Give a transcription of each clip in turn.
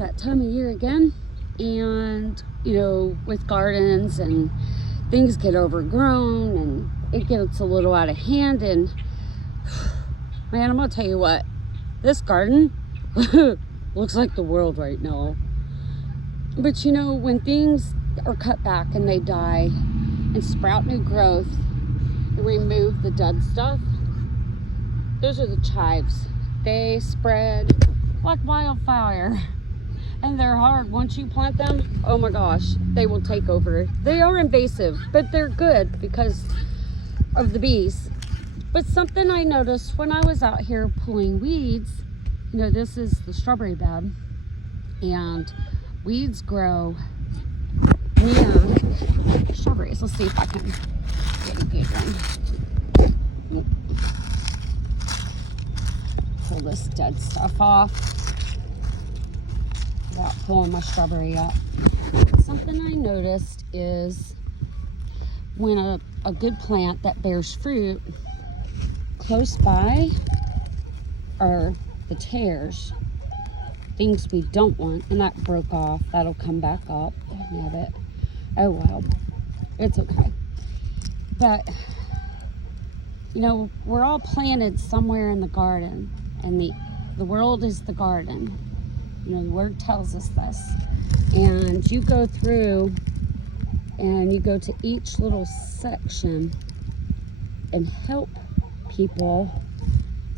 that time of year again, and you know, with gardens and things get overgrown and it gets a little out of hand. And man, I'm gonna tell you what, this garden looks like the world right now. But you know, when things are cut back and they die and sprout new growth and remove the dead stuff, those are the chives. They spread like wildfire, and they're hard. Once you plant them, oh my gosh, they will take over. They are invasive, but they're good because of the bees. But something I noticed when I was out here pulling weeds, you know, this is the strawberry bed, and weeds grow near strawberries. Let's see if I can get a good one. Pull this dead stuff off without pulling my strawberry up. Something I noticed is when a good plant that bears fruit, close by are the tares, things we don't want, and that broke off. That'll come back up. Have it. Oh well, it's okay. But you know, we're all planted somewhere in the garden, and the world is the garden. You know, the word tells us this. And you go through and you go to each little section and help people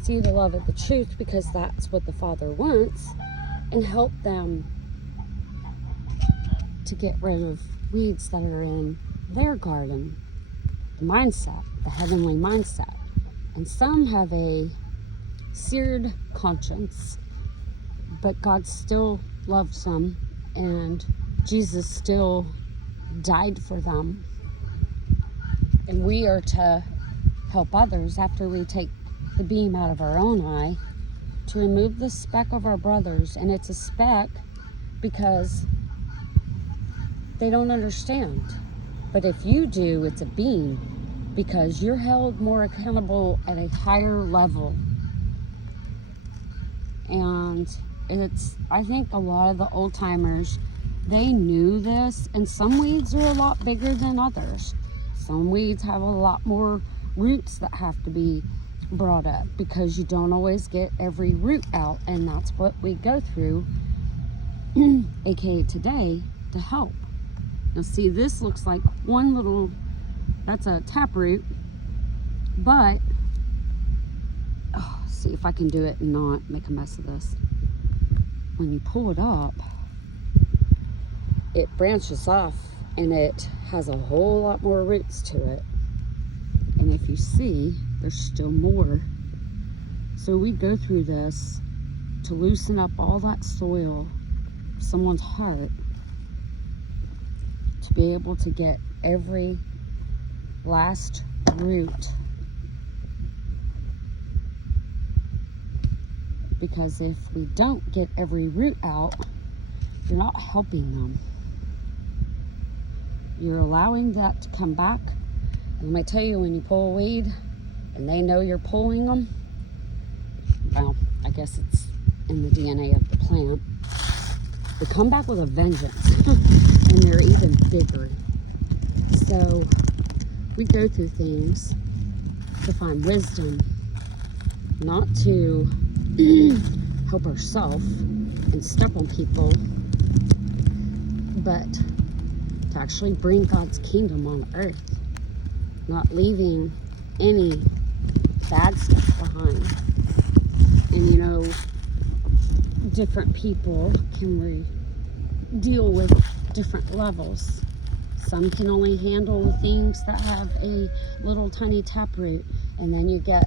see the love of the truth, because that's what the Father wants, and help them to get rid of weeds that are in their garden. The mindset, the heavenly mindset. And some have a seared conscience, but God still loves them, and Jesus still died for them. And we are to help others after we take the beam out of our own eye to remove the speck of our brothers. And it's a speck because they don't understand. But if you do, it's a beam, because you're held more accountable at a higher level. And I think a lot of the old timers, they knew this, and some weeds are a lot bigger than others. Some weeds have a lot more roots that have to be brought up, because you don't always get every root out, and that's what we go through aka today, to help. Now see, this looks like one little, that's a taproot, but see if I can do it and not make a mess of this. When you pull it up, it branches off and it has a whole lot more roots to it. And if you see, there's still more. So we go through this to loosen up all that soil, someone's heart, to be able to get every last root. Because if we don't get every root out, you're not helping them. You're allowing that to come back. And I tell you, when you pull a weed and they know you're pulling them, well, I guess it's in the DNA of the plant, they come back with a vengeance. And they're even bigger. So we go through things to find wisdom, not to help ourselves and step on people, but to actually bring God's kingdom on earth, not leaving any bad stuff behind. And you know, different people can deal with different levels. Some can only handle things that have a little tiny taproot, and then you get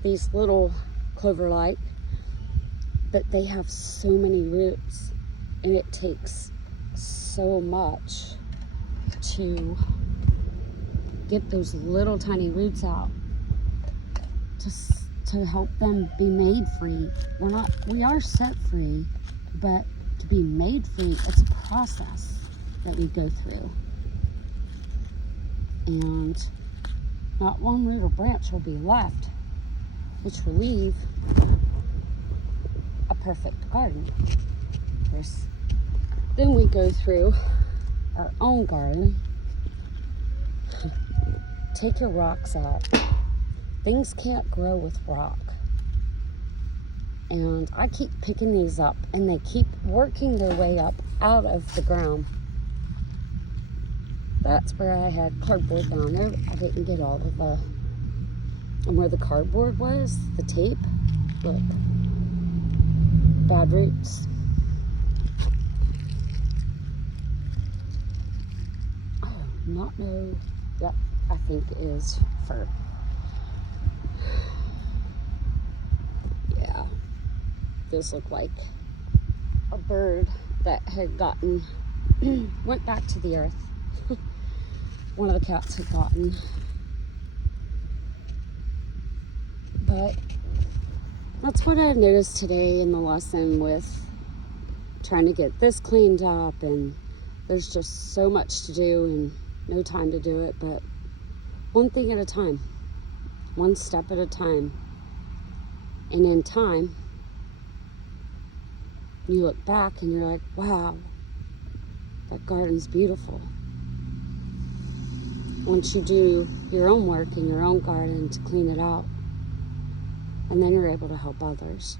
these little clover-like, but they have so many roots, and it takes so much to get those little tiny roots out to help them be made free. We are set free, but to be made free, it's a process that we go through. And not one root or branch will be left, which will leave a perfect garden. Of course, then we go through our own garden. Take your rocks out. Things can't grow with rock. And I keep picking these up, and they keep working their way up out of the ground. That's where I had cardboard down there. I didn't get all of the, and where the cardboard was, the tape, look, bad roots. I do not know. Yep, I think it is fur. Yeah, this looked like a bird that had gotten, went back to the earth. One of the cats had gotten. But that's what I noticed today in the lesson with trying to get this cleaned up, and there's just so much to do and no time to do it, but one thing at a time, one step at a time. And in time, you look back and you're like, wow, that garden's beautiful. Once you do your own work in your own garden to clean it out, and then you're able to help others.